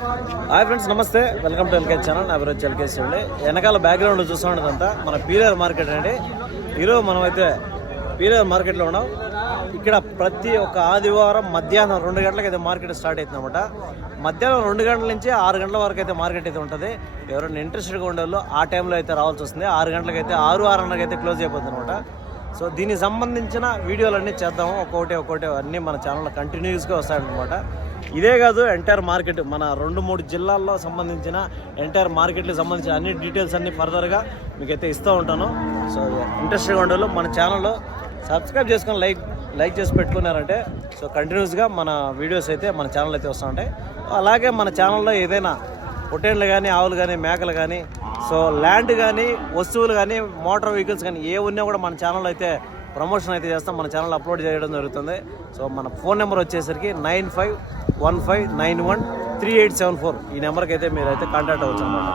Hi friends, నమస్తే. Welcome to LKS channel. నా పేరు వచ్చి ఎల్కేఎస్ అండి. వెనకాల బ్యాక్గ్రౌండ్ చూస్తున్నదంతా మన పీలేరు మార్కెట్ అండి. ఈరోజు మనమైతే పీలేరు మార్కెట్లో ఉన్నాం. ఇక్కడ ప్రతి ఒక్క ఆదివారం మధ్యాహ్నం 2 గంటలకు అయితే మార్కెట్ స్టార్ట్ అవుతుంది అనమాట. మధ్యాహ్నం 2 గంటల నుంచి 6 గంటల వరకు అయితే మార్కెట్ అయితే ఉంటుంది. ఎవరైనా ఇంట్రెస్టెడ్గా ఉండేవాళ్ళు ఆ టైంలో అయితే రావాల్సి వస్తుంది. 6 గంటలకు అయితే 6:30 అయితే క్లోజ్ అయిపోతుంది అనమాట. సో దీనికి సంబంధించిన వీడియోలన్నీ చేద్దాము. ఒక్కొక్కటి అన్నీ మన ఛానల్లో కంటిన్యూస్గా వస్తాయన్నమాట. ఇదే కాదు, ఎంటైర్ మార్కెట్ మన 2-3 జిల్లాల్లో సంబంధించిన ఎంటైర్ మార్కెట్కి సంబంధించిన అన్ని డీటెయిల్స్ అన్ని ఫర్దర్గా మీకైతే ఇస్తూ ఉంటాను. సో ఇంట్రెస్ట్గా ఉండేవాళ్ళు మన ఛానల్లో సబ్స్క్రైబ్ చేసుకొని లైక్ చేసి పెట్టుకున్నారంటే సో కంటిన్యూస్గా మన వీడియోస్ అయితే మన ఛానల్ అయితే వస్తూ ఉంటాయి. అలాగే మన ఛానల్లో ఏదైనా పొట్టేళ్ళు కానీ, ఆవులు కానీ, మేకలు కానీ, సో ల్యాండ్ కానీ, వస్తువులు కానీ, మోటార్ వెహికల్స్ కానీ ఏ ఉన్నా కూడా మన ఛానల్లో అయితే ప్రమోషన్ అయితే చేస్తాం. మన ఛానల్ అప్లోడ్ చేయడం జరుగుతుంది. సో మన ఫోన్ నెంబర్ వచ్చేసరికి 9515913874. ఈ నెంబర్కి అయితే మీరు అయితే కాంటాక్ట్ అవ్వచ్చు అన్నమాట.